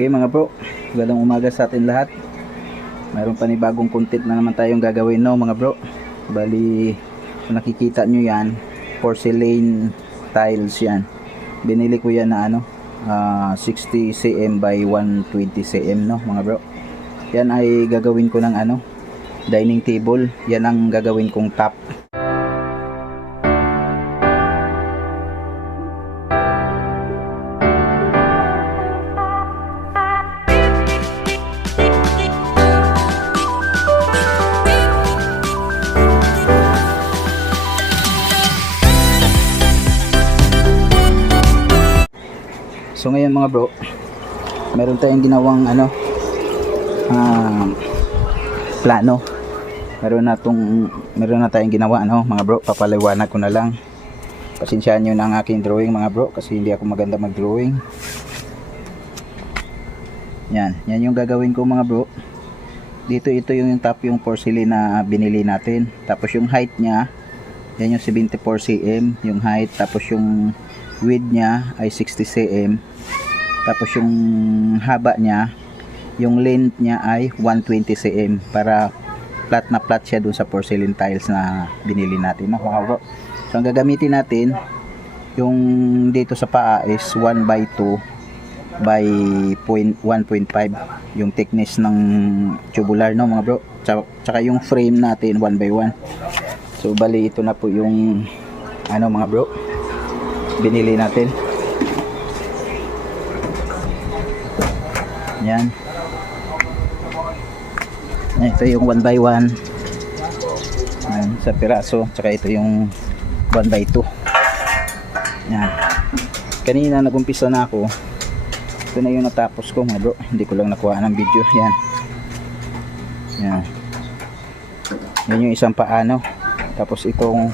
Okay mga bro, magandang umaga sa atin lahat. Mayroon panibagong content na naman tayong gagawin mga bro. Bali, kung nakikita nyo yan, porcelain tiles yan. Binili ko yan na 60 cm by 120 cm mga bro. Yan ay gagawin ko ng dining table. Yan ang gagawin kong top. So ngayon mga bro, meron tayong ginawang plano. Meron na tayong ginawa mga bro. Papaliwanag ko na lang. Pasensyahan niyo na ang aking drawing mga bro kasi hindi ako maganda mag-drawing. Yan yung gagawin ko mga bro. Ito yung top yung porcelain na binili natin. Tapos yung height niya, yan yung 74 cm yung height. Tapos yung width niya ay 60 cm. Tapos yung haba niya, yung length niya ay 120 cm para flat na flat siya dun sa porcelain tiles na binili natin mga bro. So ang gagamitin natin yung dito sa paa is 1 by 2 by 1.5 yung thickness ng tubular mga bro. Tsaka yung frame natin 1 by 1. So bali ito na po yung mga bro binili natin. Yan. Ito yung 1 by 1. Yan, sa piraso. Tsaka ito yung 1 by 2. Yan. Kanina nagumpisa na ako. Ito na yung natapos ko mga bro. Hindi ko lang nakuha ng video. Yan. Yan. Yan yung isang paano. Tapos itong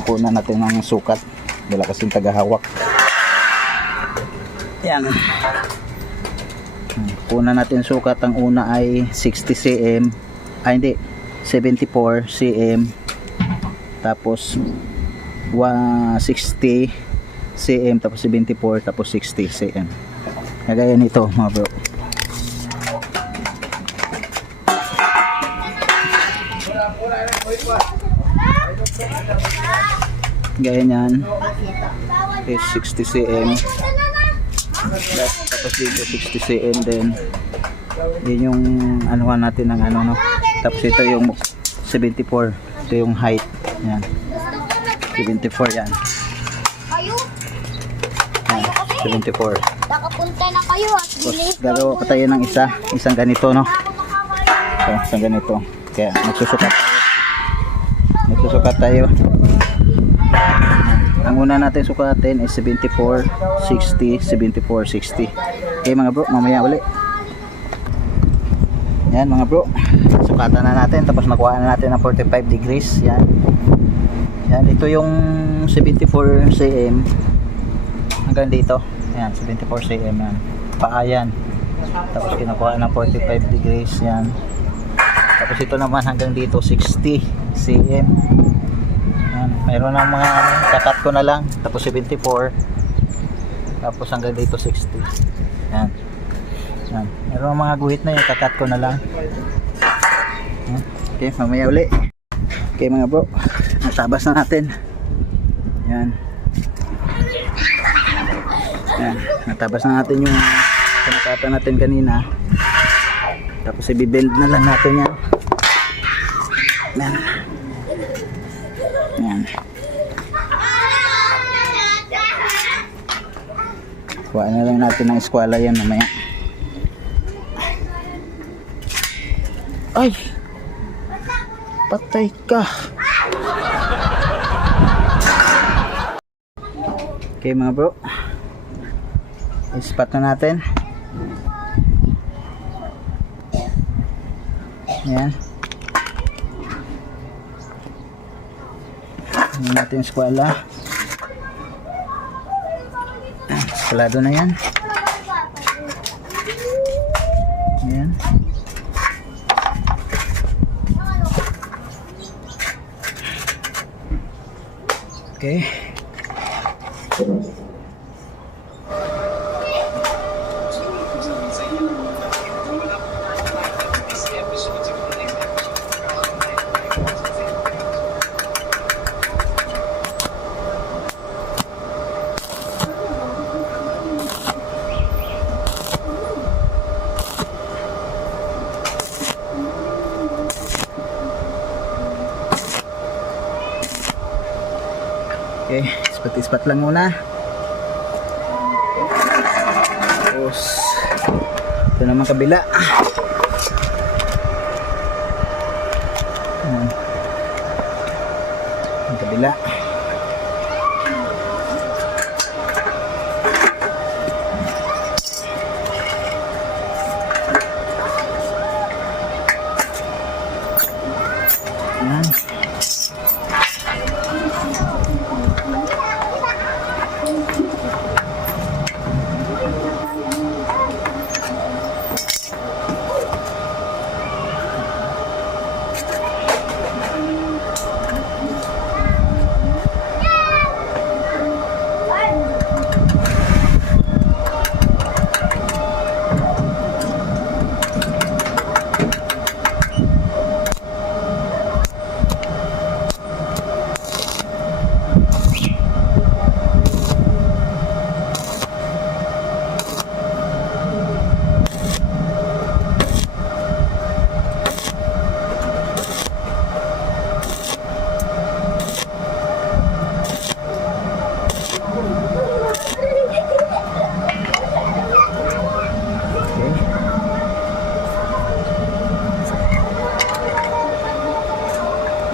pupunan natin ng sukat. Wala kasing tagahawak. Yan. Una natin sukat, ang una ay 60 cm. Hindi, 74 cm. Tapos 60 cm, tapos 74, tapos 60 cm. Kagaya nito mga bro. Gaya niyan is 60 cm. Tapos dito 60 cm din. Yun yung anuhan natin ng Tapos ito yung 74. Ito yung height. Yan. 74 yan. Yan, 74. Nakapunta na kayo at tapos gagawa pa tayo ng isang ganito So, isang ganito. Kaya magsusukat tayo. Ang una natin sukatin is 74, 60, 74, 60. Okay mga bro, mamaya uli. Yan mga bro, sukatan na natin. Tapos makuha na natin ng 45 degrees. Yan. Yan, ito yung 74 cm hanggang dito. Yan, 74 cm yan. Paa yan. Tapos kinukuha ng 45 degrees. Yan. Tapos ito naman hanggang dito 60 cm. Mayroon ng mga kakat ko na lang. Tapos 74. Tapos hanggang dito 60. Yan. Yan. Mayroon ng mga guhit na yung kakat ko na lang. Okay, mamaya uli. Okay mga bro, natabas na natin. Yan. Yan. Natabas na natin yung pinakata natin kanina. Tapos i-bend na lang natin yan. Yan. Yan. Kuha na lang natin ng eskwala yan mamaya. Ay! Patay ka! Okay mga bro, ispat na natin. Yan. Yan natin eskwala. Eskwalado na yan. Yan. Okay. Ispat-ispat lang muna. Tapos ito naman kabila. Ayan. Ang kabila. Ayan.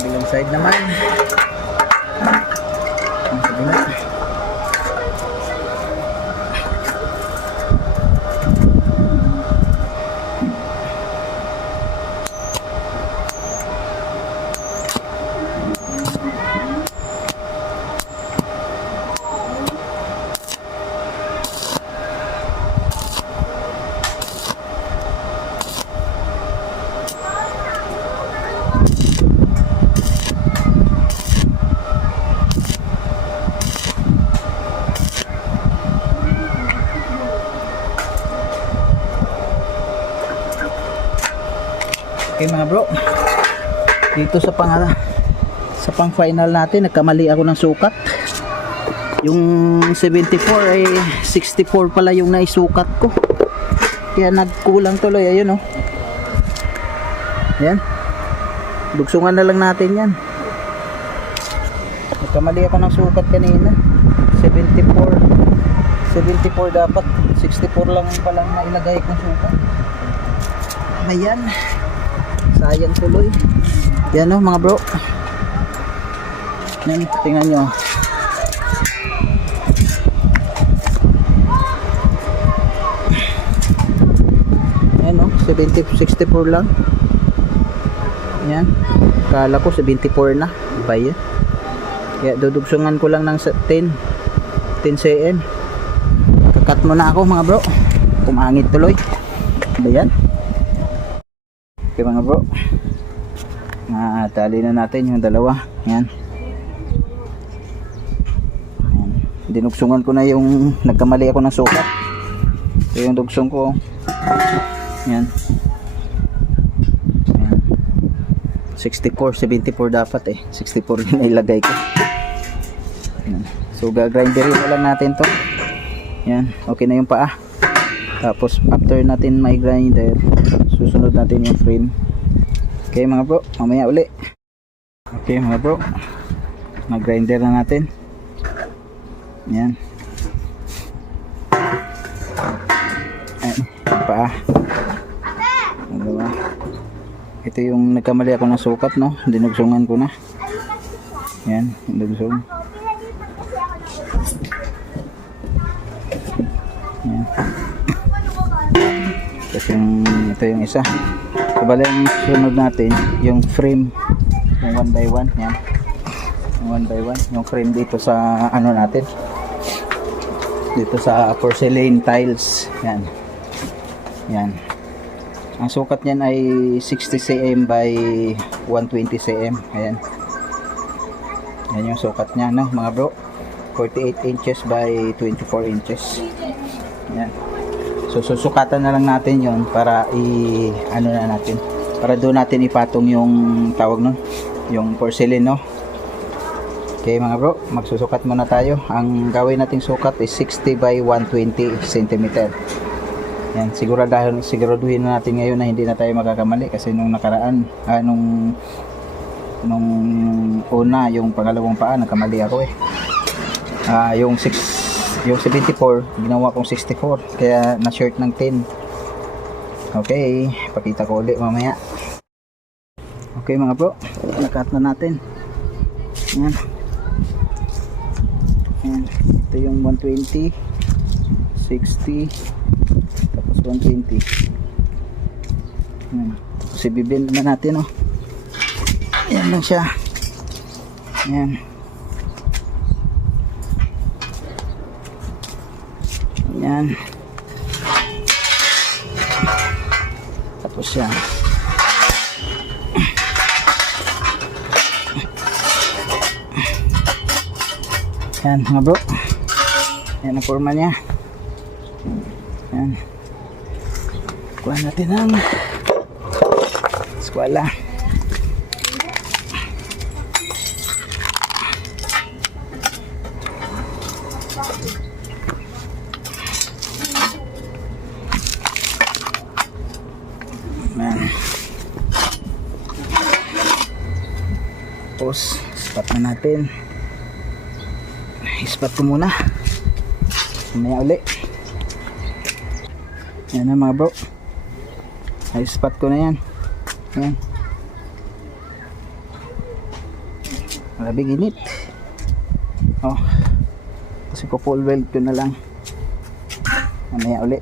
Bilang side naman. Ang kabila. Okay mga bro, dito sa pang final natin nagkamali ako ng sukat. Yung 74 ay 64 pala yung naisukat ko, kaya nagkulang tuloy. Ayun, oh. Ayan, dugsungan na lang natin yan. Nagkamali ako ng sukat kanina. 74 dapat, 64 lang palang nailagay kong sukat. Ayan, sayang tuloy. Yan, oh, mga bro. Yan, tingnan nyo. Yan, oh, 64 lang. Yan, kala ko 74 na. Ba yan? Kaya dudugsungan ko lang ng 10 cm. Kakat mo na ako mga bro, kumangit tuloy. Ba yan? Okay mga bro, natali na natin yung dalawa. Yan. Yan. Dinugsungan ko na yung nagkamali ako ng sukat. Ito yung dugsong ko. Yan. Yan. 64, 74 dapat eh. 64 yung nailagay ko. Yan. So gagrinderin na lang natin to. Yan, okay na yung paa. Tapos after natin may grinder, susunod natin yung frame. Okay mga bro, mamaya uli. Okay mga bro, mag grinder na natin. Yan. Ayan, paa. Dalawa. Ito yung nagkamali ako ng sukat, no? Dinugsungan ko na. Yan, dinugsong. Yan. Tapos ito yung isa. Kabala yung sunod natin, yung frame, yung 1 by 1. Yan. Yung 1 by 1. Yung frame dito sa ano natin. Dito sa porcelain tiles. Yan. Yan. Ang sukat niyan ay 60 cm by 120 cm. Ayan. Yan yung sukat niya, no, mga bro. 48 inches by 24 inches. Yan. So susukatan na lang natin yon para ano na natin, para doon natin ipatong yung tawag nun, yung porcelain, no. Okay mga bro, magsusukat muna tayo. Ang gawin nating sukat is 60 by 120 cm. Yan, siguraduhin na natin ngayon na hindi na tayo magkakamali, kasi nung nakaraan, nung una, yung pangalawang paa, nagkamali ako eh. yung 74 ginawa kong 64 kaya na short ng 10. Okay, pakita ko ulit mamaya. Okay mga bro, nakat na natin. Yan. Yan. Ito yung 120, 60, tapos 120. Yan. Tapos ibibend na natin, oh. Yan lang siya. Yan. Yan. Tapos yan. Yan mga bro. Yan ang forma niya. Yan. Kuha natin ang eskwela. Yan. Tapos spot na natin. Ispat ko muna. Mamaya uli. Yan na mga bro. Ay spot ko na yan. Yan. Malabig init. Oh. Kasi ko full weld ko na lang. Mamaya uli.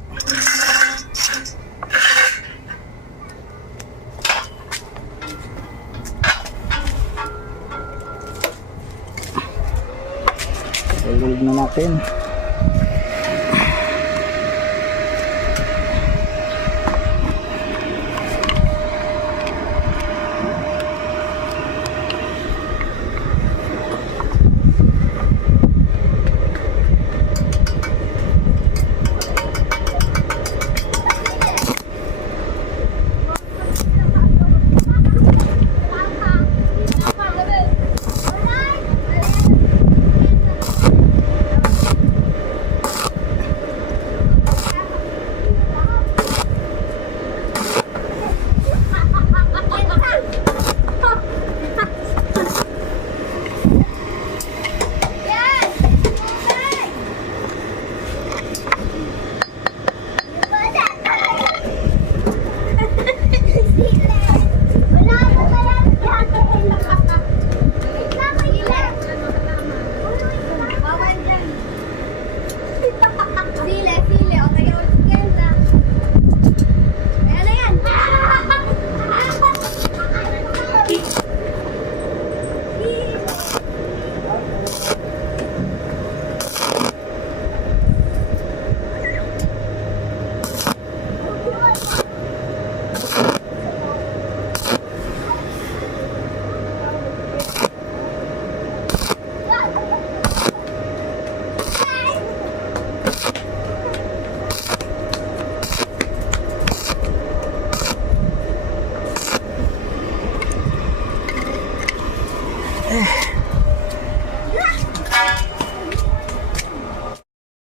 Ilulog na natin.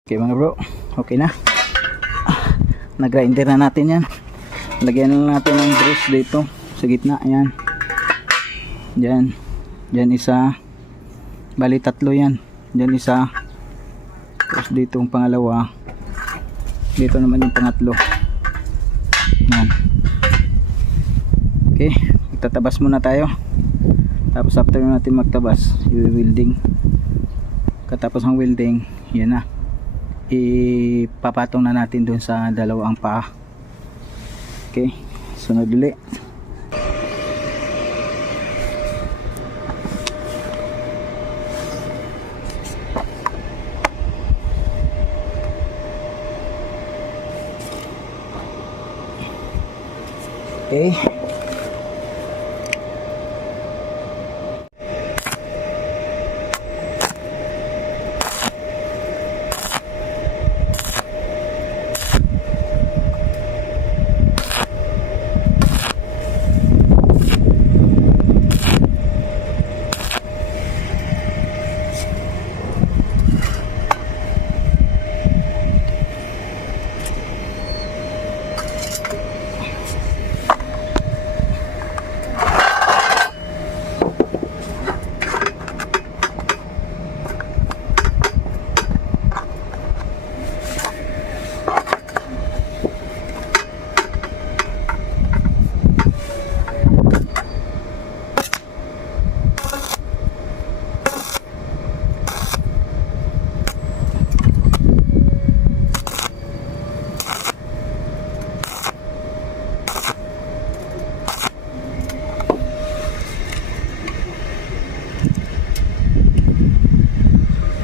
Okay mga bro, okay na. Nag-grinder na natin yan. Lagyan na natin ng grease dito sa gitna. Ayan. Diyan. Diyan isa. Bali tatlo yan. Diyan isa. Tapos dito ang pangalawa. Dito naman yung pangatlo. Ayan. Okay. Magtatabas muna tayo. Tapos after natin magtabas, i-welding. Katapos ng welding, yan na. Ipapatong na natin dun sa dalawang paa. Okay, sunod ulit. Okay.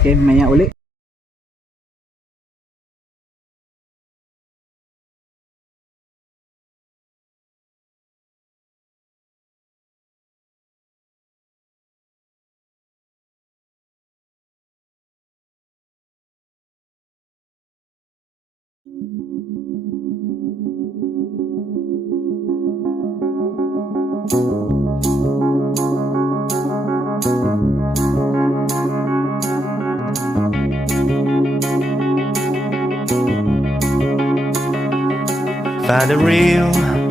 Okay, maya uli. Find a real